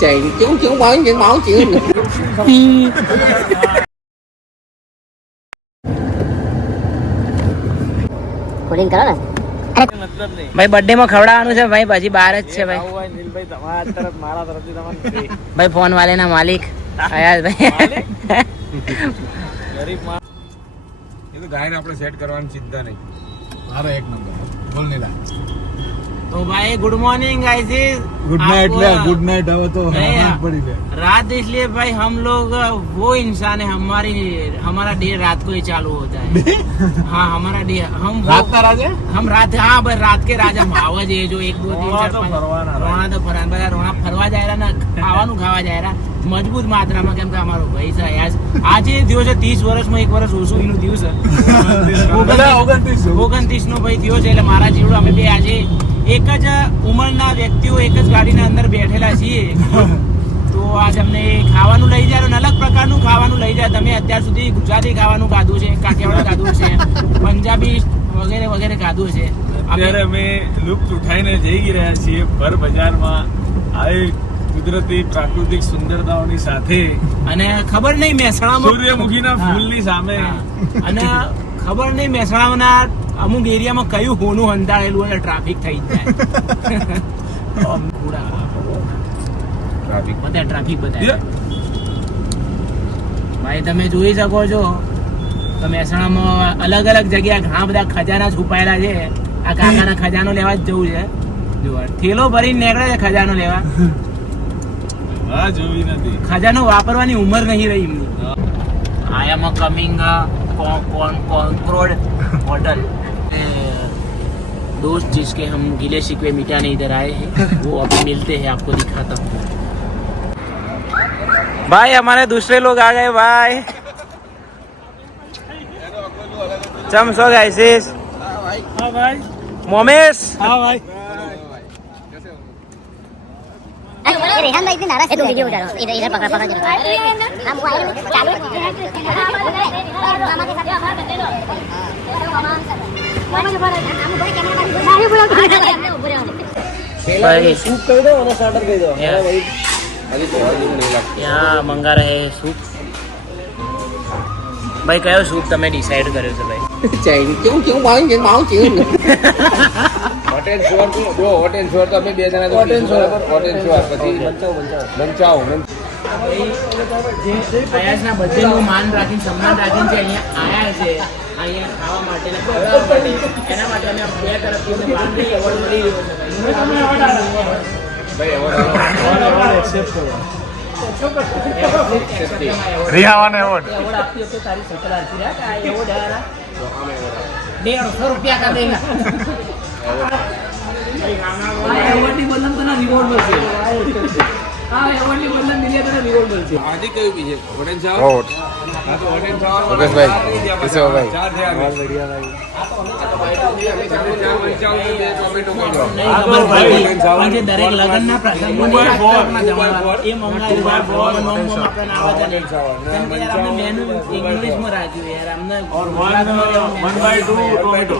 chạy chứ báo những báo chịu calling કરો ને મતલબ નહીં ભાઈ બર્થડે માં ખવડાવવાનું છે ભાઈ, પછી બહાર જ છે ભાઈ. નીલભાઈ તમારા તરફ મારા તરફથી તમને ભાઈ ફોન વાલે ના માલિક આયા ભાઈ. ગરીબ માં એ તો ગાયને આપણે સેટ કરવાની ચિંતા નહીં. મારો એક નંબર બોલ નીલા. तो भाई good morning guys. Good night ले, गुड नाइट હવે તો પડી લે रात इसलिए भाई हम लोग वो इंसान है, हमारा डे रात को ही चालू होता है. हाँ हमारा डे हम રાત ના રાજા हम रात, हाँ भाई रात के राजा मावा जे जो 1 2 3 4 5 રોણા તો ફરવાના બધા રોણા ફરવા જાય ના ખાવાનું ખાવા જાય મજબૂત માત્રામાં, કેમ કે અમારો ભાઈ છે આજે થયો છે 30 વર્ષમાં 1 વર્ષ ઓછું એનું થયું છે. 29 નો ભાઈ થયો છે. એટલે મારા જીવડો અમે બે આજે એક જ ઉંમરના વ્યક્તિઓ એક જ ગાડીના અંદર બેઠેલા છીએ. તો આજ અમને ખાવાનું લઈ જાય, અલગ પ્રકારનું ખાવાનું લઈ જાય. તમે અત્યાર સુધી ગુજરાતી ખાવાનું ખાધું છે, કાઠિયાવાડી ખાધું છે, પંજાબી વગેરે વગેરે ખાધું છે. અત્યારે અમે લુપ્ત ઉઠાઈને જઈ રહ્યા છીએ ભર બજારમાં આવી કુદરતી પ્રાકૃતિક સુંદરતાઓની સાથે, અને ખબર નહીં મહેસાણામાં સૂર્યમુખીના ફૂલની સામે. અને ખબર નહીં મહેસાણાના અમુક એરિયામાં કયું હોનું હંતાળેલું એટલે ટ્રાફિક થઈ જ જાય. ટ્રાફિક બતાવે ભાઈ. તમે જોઈ શકો છો તો મહેસાણામાં અલગ અલગ જગ્યા ઘણા બધા ખજાના છુપાયેલા છે. આ કાકાના ખજાનો લેવા જ જવું છે. જો થેલો ભરીને નીકળે છે ખજાનો લેવા. હા જોવી નથી. ખજાનો વાપરવાની ઉંમર નહીં રહી એમની. આઈ એમ કમિંગ કોન્ક્રોડ होटल. दोस्त जिसके हम गिले शिकवे मिटाने इधर आए हैं वो अभी मिलते हैं, आपको दिखाता हूँ. भाई हमारे दूसरे लोग आ गए भाई. चमसो गाइसिस. હા ભાઈ. मोमेश. હા भाई. ये रेहान भाई इतने नाराज है तो वीडियो उठा रहा हूं. इधर पकड़ पकड़ के हम वो आए चालू भाई सूप कर दो और स्टार्टर कर दो. यहाँ मंगा रहे हैं सूप. ભાઈ કયો સૂપ તમે ડિસાઈડ કર્યો છે ભાઈ? chạy chứ báo những báo chịu hot and sure જો હોટ એન્ડ શ્યોર તો અમે બે જણા હોટ એન્ડ શ્યોર પછી બંચાવ અયાસના બધેનું માન રાખીને સન્માન રાખીને છે અહીંયા આયા છે અહીંયા ખાવા માટે ને ખવડાવવા માટે. એના માટે અમે બે તરફથી બાંધી એવોર્ડ મળી રહ્યો છે ભાઈ એવોર્ડ એક્સેપ્ટ કરો. રિહાવાને એવોર્ડ એવોર્ડ આપતી વખતે તારી શકલ આરતી રહ્યા કે આ એવોર્ડ આરા 150 રૂપિયા કા દેંગા. એવોર્ડની બદલે તને રિવોર્ડ મળશે. હા એવોર્ડની બદલે મિલે તને રિવોર્ડ મળશે. આજે કયું બી છે હોટ એન્ડ શ્યોર હા તો હોટ એન્ડ શ્યોર મુકેશભાઈ કેસે હો ભાઈ ચાર થયા માલ બઢિયા ભાઈ આ તો ભાઈ તો અમે ચાર બંચાવ ને બે ટોમેટો માંડો ખબર ભાઈ આજે દરેક લગનના પ્રસંગોની રાતમાં જમણવાર એ મંગાવી આપણે આવા જ નહીં. કેમ કે યાર આપણે મેનુ ઇંગ્લિશમાં રાખ્યું યાર અમને और 1/2 टोमेटो.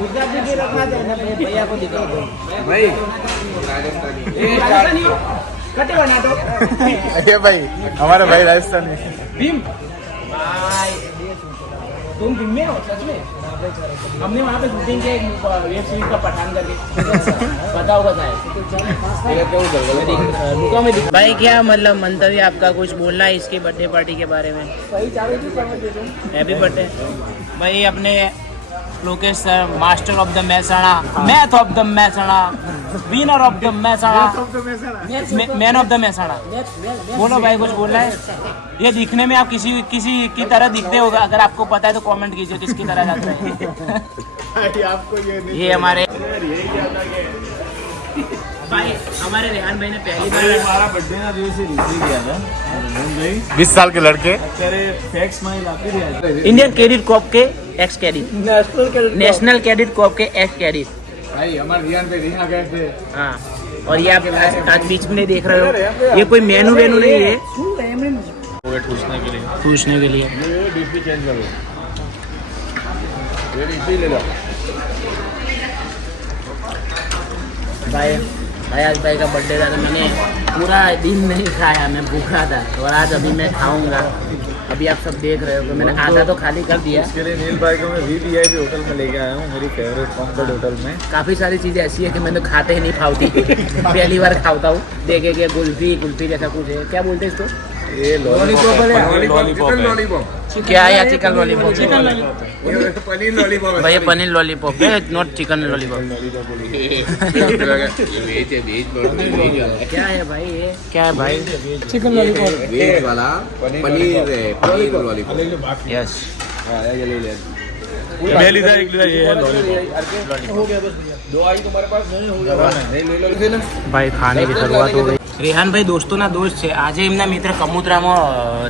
ગુજરાતી की रखना चाहिए ना भैया को दिखाओ ભાઈ રાજસ્થાની राजस्थानी कटे बना दो અરે ભાઈ हमारा भाई राजस्थानी भीम भाई तुम भीम में हो सच में? हमने वहाँ पे शूटिंग किया वेब सीरीज का पठान करके पता होगा शायद. भाई क्या मतलब मंतव्य आपका कुछ बोलना है इसकी बर्थडे पार्टी के बारे में? हैप्पी बर्थडे भाई. अपने Lokesh sir master of the Mehsana, math of the Mehsana, winner of the Mehsana, man of the Mehsana. बोलो भाई कुछ बोलना है? ये दिखने में आप किसी किसी की तरह दिखते होगा, अगर आपको पता है तो कमेंट कीजिए किसकी तरह लगता है. आपको ये हमारे भाई हमारे रेहान भाई ने पहली बार મારા બર્થડે ના દિવસે નીકળી ગયા હતા મુંબઈ. 20 साल के लड़के અત્યારે ફેક્સ માં આપી રહ્યા છે. इंडियन कैडेट कॉप के ex cadet, national cadet corps के एक्स कैडेट. भाई हमारे रियान पे रिहा गए थे हाँ और ये आप आज बीच में देख रहे हो, ये कोई मेनू वेनू नहीं है, ठूसने के लिए. पूछने के लिए. ये डीपी चेंज करो ये डीपी ले लो भाई अयाज भाई का बर्थडे था तो मैंने पूरा दिन नहीं खाया, मैं भूखा था और आज अभी मैं खाऊंगा। अभी आप सब देख रहे हो कि मैंने आधा तो खाली कर दिया। इसके लिए नील भाई को मैं VIP होटल में लेके आया हूँ, मेरी फेवरेट कॉम्फर्ट होटल में। काफ़ी सारी चीज़ें ऐसी है कि मैंने खाते ही नहीं फावती पहली बार खाता हूँ। देखे कि कुल्फी जैसा कुछ है, क्या बोलते हैं इसको? ये लॉलीपॉप है। क्या है यार? Chicken lollipop. पनीर लॉलीपॉप भाई ये पनीर लॉलीपॉप है, नॉट चिकन लॉलीपॉप। क्या है भाई ये? क्या है भाई? चिकन लॉलीपॉप वेज वाला पनीर लॉलीपॉप। यस मैं लीधा एक लीधा ये लॉलीपॉप। हो गया बस भैया, 2 आई तुम्हारे पास नहीं होगा ले लो। भाई खाने की શરૂઆત हो गई। રેહાન ભાઈ દોસ્તોના દોસ્ત છે। આજે એમના મિત્ર કમુતરામાં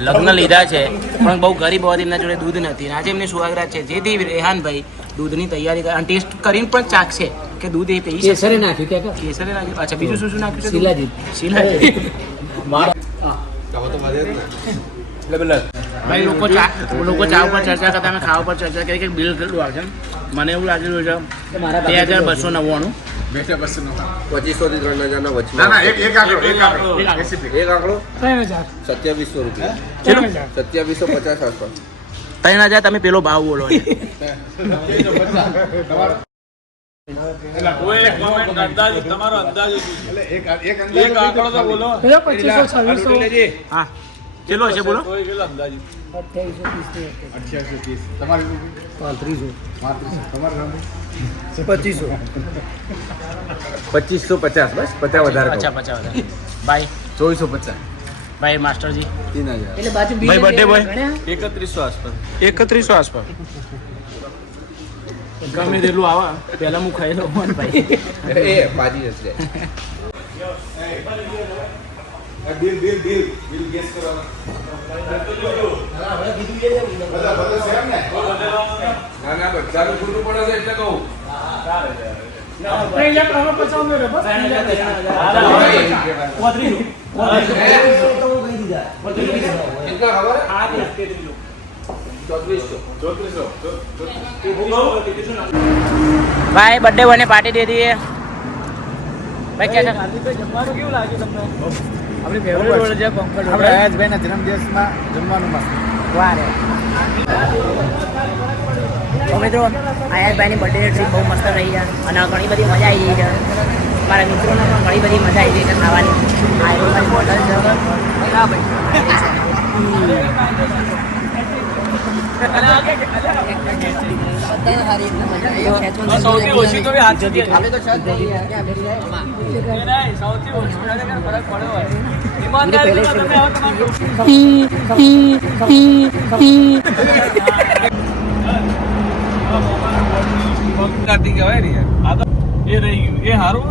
લગ્ન લીધા છે, પણ બહુ ગરીબ હોવાથી એમના જોડે દૂધ નથી। આજે એમને સુહાગરાત છે, જેથી રેહાન ભાઈ દૂધની તૈયારી કરે અને ટેસ્ટ કરીને પણ ચાખશે કે દૂધ એ પી કેસરે નાખ્યું કે કેસરે નાખ્યું। અચ્છા, બીજું શું શું નાખ્યું છે? શિલાજીત ભાઈ લોકો ચા ઉપર ચર્ચા કરતા અમે ખાવા પર ચર્ચા કરી કે બિલ કેટલું આવશે। મને એવું લાગી રહ્યું છે 2299। 2500 થી 3000 વચમાં એક આંકડો 2700 રૂપિયા 2750 આસપાસ। 3000 તમે પેલો ભાવ બોલો કોઈ એક કમેન્ટ અંદાજ તમારો અંદાજ એક આંકડો તો બોલો। 2500 હા ચલો હશે બોલો। કેટલો અંદાજ? 2830 તમારે 3500 તમારે 2550 બસ 50 વધારે કહો। 50 ભાઈ 2450 ભાઈ માસ્ટરજી 3000 ભાઈ બર્થડે બોય 3100 આસપાસ। 3100 આસપાસ ગમે તેટલું આવા પહેલા હું ખાઈ લઉં ભાઈ। એ બાજી જશે। બિલ ગેસ કરો। ના બધાનું ખોટું પડે છે એટલે કહું। ભાઈ બર્થડે બોય ને પાર્ટી દે દીએ ભાઈ। क्या જમવાનું કેવું લાગ્યું તમને? આપણી ફેવરેટ છે કોમ્ફર્ટ। આપણે અયાજભાઈના જન્મદિવસમાં જમવાનું મસ્ત। વાહ રે। તો મિત્રો આયાસભાઈની બર્થડે ટ્રીપ બહુ મસ્ત રહી છે અને ઘણી બધી મજા આવી છે। મારા મિત્રોને પણ ઘણી બધી મજા આવી છે ખાવાની। આ મારી હોટલ છે સૌથી ઓછી તો હાથ જતી સૌથી ઓછી ફરક પડ્યો હોય। ઈમાનદારી તમે કહેવાય ને યાર। એ રહી ગયું એ હારું